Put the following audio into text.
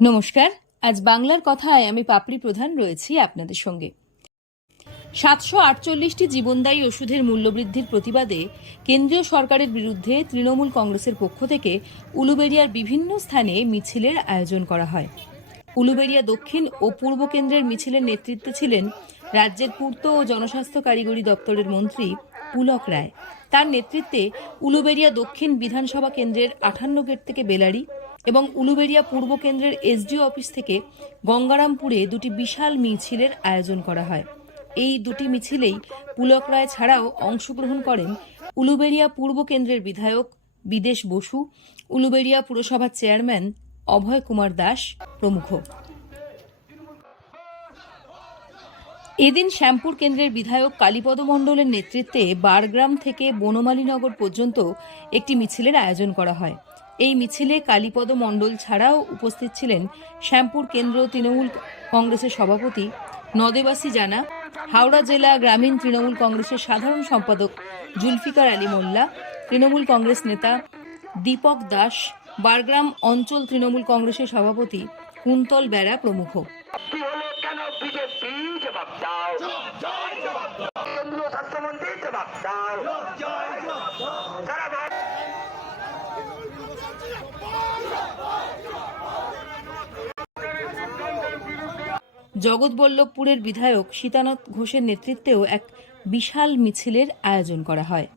নমস্কার। আজ বাংলার কথায় আমি পাপড়ি প্রধান রয়েছি আপনাদের সঙ্গে। সাতশো আটচল্লিশটি জীবনদায়ী ওষুধের মূল্যবৃদ্ধির প্রতিবাদে কেন্দ্রীয় সরকারের বিরুদ্ধে তৃণমূল কংগ্রেসের পক্ষ থেকে উলুবেড়িয়ার বিভিন্ন স্থানে মিছিলের আয়োজন করা হয়। উলুবেড়িয়া দক্ষিণ ও পূর্ব কেন্দ্রের মিছিলের নেতৃত্বে ছিলেন রাজ্যের পূর্ত ও জনস্বাস্থ্য কারিগরি দপ্তরের মন্ত্রী পুলক রায়। তার নেতৃত্বে উলুবেড়িয়া দক্ষিণ বিধানসভা কেন্দ্রের আঠান্ন গেট থেকে বেলারি এবং উলুবেড়িয়া পূর্ব কেন্দ্রের এসডিও অফিস থেকে গঙ্গারামপুরে দুটি বিশাল মিছিলের আয়োজন করা হয়। এই দুটি মিছিলেই পুলক রায় ছাড়াও অংশগ্রহণ করেন উলুবেড়িয়া পূর্ব কেন্দ্রের বিধায়ক বিদেশ বসু, উলুবেড়িয়া পুরসভার চেয়ারম্যান অভয় কুমার দাস প্রমুখ। এদিন শ্যামপুর কেন্দ্রের বিধায়ক কালীপদ মণ্ডলের নেতৃত্বে বারগ্রাম থেকে বনমালীনগর পর্যন্ত একটি মিছিলের আয়োজন করা হয়। এই মিছিলে কালীপদ মণ্ডল ছাড়াও উপস্থিত ছিলেন শ্যামপুর কেন্দ্র তৃণমূল কংগ্রেসের সভাপতি নদেবাসী জানা হাওড়া জেলা গ্রামীণ তৃণমূল কংগ্রেসের সাধারণ সম্পাদক জুলফিকার আলী মোল্লা তৃণমূল কংগ্রেস নেতা দীপক দাস বারগ্রাম অঞ্চল তৃণমূল কংগ্রেসের সভাপতি কুন্তল বেড়া প্রমুখ। কেন্দ্রীয় স্বাস্থ্যমন্ত্রী জবাব দাও। জগৎবল্লভপুরের বিধায়ক সীতানাথ ঘোষের নেতৃত্বেও এক বিশাল মিছিলের আয়োজন করা হয়।